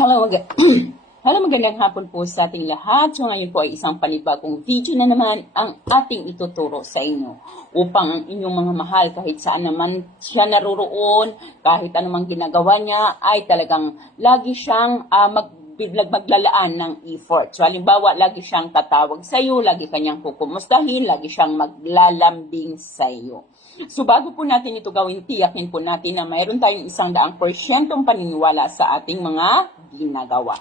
Hello, mag- Hello, magandang hapon po sa ating lahat. So ngayon po ay isang panibagong video na naman ang ating ituturo sa inyo upang ang inyong mga mahal kahit saan naman siya naroroon, kahit anumang ginagawa niya ay talagang lagi siyang ah, mag maglalaan ng effort. So, halimbawa, lagi siyang tatawag sa iyo, lagi kanyang kukumustahin, lagi siyang maglalambing sa iyo. So, bago po natin ito gawin, tiyakin po natin na mayroon tayong isang daang porsyentong paniniwala sa ating mga ginagawa.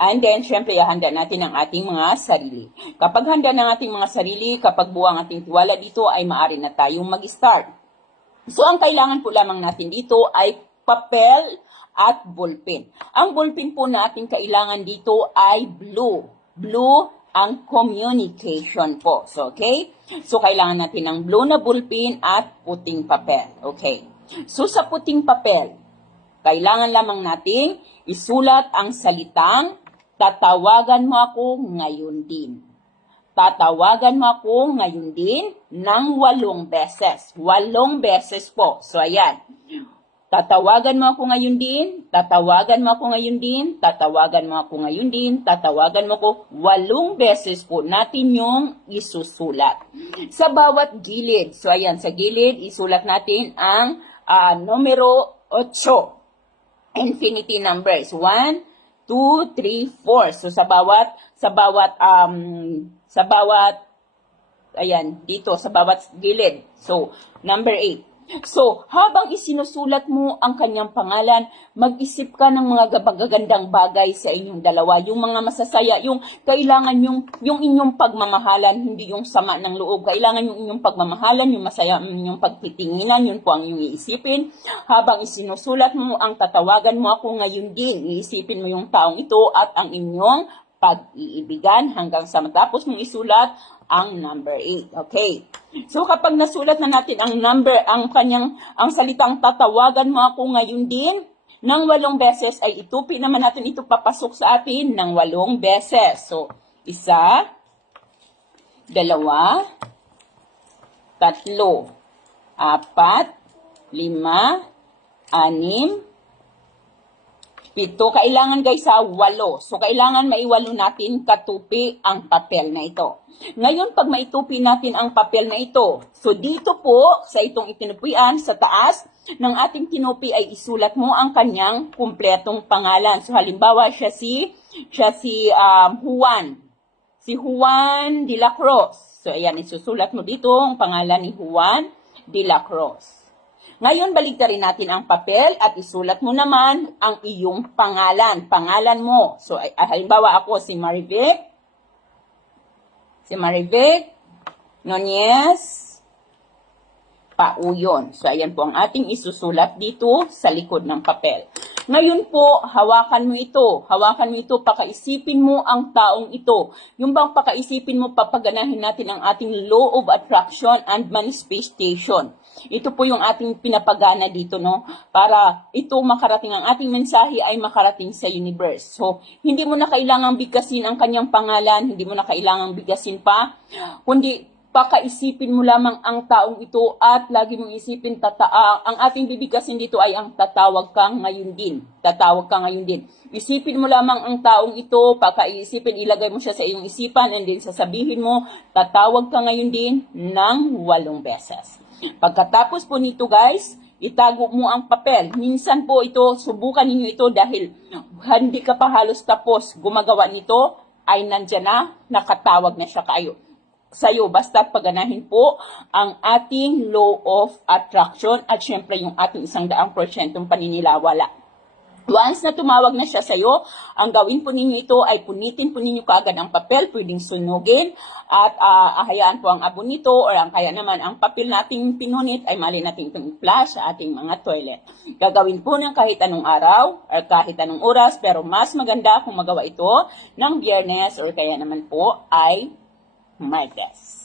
And then, syempre, ihanda natin ang ating mga sarili. Kapag handa ng ating mga sarili, kapag buwang ating tiwala dito, ay maaari na tayong mag-start. So, ang kailangan po lamang natin dito ay papel at ballpen. Ang ballpen po natin kailangan dito ay blue. Blue ang communication po. So, okay? So, kailangan natin ng blue na ballpen at puting papel. Okay. So, sa puting papel, kailangan lamang nating isulat ang salitang tatawagan mo ako ngayon din. Tatawagan mo ako ngayon din ng walong beses. Walong beses po. So, ayan. Tatawagan mo ako ngayon din, tatawagan mo ako ngayon din, tatawagan mo ako ngayon din, tatawagan mo ako. Walong beses po natin yung isusulat. Sa bawat gilid, so ayan, sa gilid, isulat natin ang ah, numero 8 infinity numbers. 1, 2, 3, 4. So sa bawat sa bawat um sa bawat ayan dito sa bawat gilid. So number 8. So, habang isinusulat mo ang kanyang pangalan, mag-isip ka ng mga gagandang bagay sa inyong dalawa. Yung mga masasaya, yung kailangan yung, yung inyong pagmamahalan, hindi yung sama ng loob. Kailangan yung inyong pagmamahalan, yung masaya, yung pagtitinginan, yun po ang inyong iisipin. Habang isinusulat mo ang tatawagan mo ako ngayon din, iisipin mo yung taong ito at ang inyong pag-iibigan hanggang sa matapos mong isulat ang number 8. Okay. So kapag nasulat na natin ang number, ang kanyang, ang salitang tatawagan mo ako ngayon din, ng walong beses ay itupi naman natin ito papasok sa atin ng walong beses. So, isa, dalawa, tatlo, apat, lima, anim, Pito, kailangan guys sa walo. So, kailangan maiwalo natin katupi ang papel na ito. Ngayon, pag maitupi natin ang papel na ito, so dito po, sa itong itinupian, sa taas ng ating tinupi ay isulat mo ang kanyang kumpletong pangalan. So, halimbawa, siya si, siya si um, Juan. Si Juan de la Cruz. So, ayan, isusulat mo dito ang pangalan ni Juan de la Cruz. Ngayon, baligtarin natin ang papel at isulat mo naman ang iyong pangalan. Pangalan mo. So, ay, halimbawa ako si Marivic. Si Marivic Nunez Pauyon. So, ayan po ang ating isusulat dito sa likod ng papel. Ngayon po, hawakan mo ito. Hawakan mo ito, pakaisipin mo ang taong ito. Yung bang pakaisipin mo, papaganahin natin ang ating law of attraction and manifestation. Ito po yung ating pinapagana dito, no? Para ito makarating, ang ating mensahe ay makarating sa universe. So, hindi mo na kailangang bigasin ang kanyang pangalan, hindi mo na kailangang bigasin pa, kundi pakaisipin mo lamang ang taong ito at lagi mong isipin tata ah, ang ating bibigasin dito ay ang tatawag ka ngayon din. Tatawag ka ngayon din. Isipin mo lamang ang taong ito, pakaisipin, ilagay mo siya sa iyong isipan and then sasabihin mo, tatawag ka ngayon din ng walong beses. Pagkatapos po nito guys, itago mo ang papel. Minsan po ito, subukan ninyo ito dahil hindi ka pa halos tapos gumagawa nito, ay nandyan na, nakatawag na siya kayo sa'yo. Basta paganahin po ang ating law of attraction at syempre yung ating isang daang porsyentong paninilawala. Once na tumawag na siya sa'yo, ang gawin po ninyo ito ay punitin po ninyo kaagad ang papel, pwedeng sunugin, at uh, ahayaan po ang abo nito, or ang kaya naman ang papel nating pinunit ay mali natin itong flash sa ating mga toilet. Gagawin po ng kahit anong araw, or kahit anong oras, pero mas maganda kung magawa ito ng biyernes, or kaya naman po ay my best.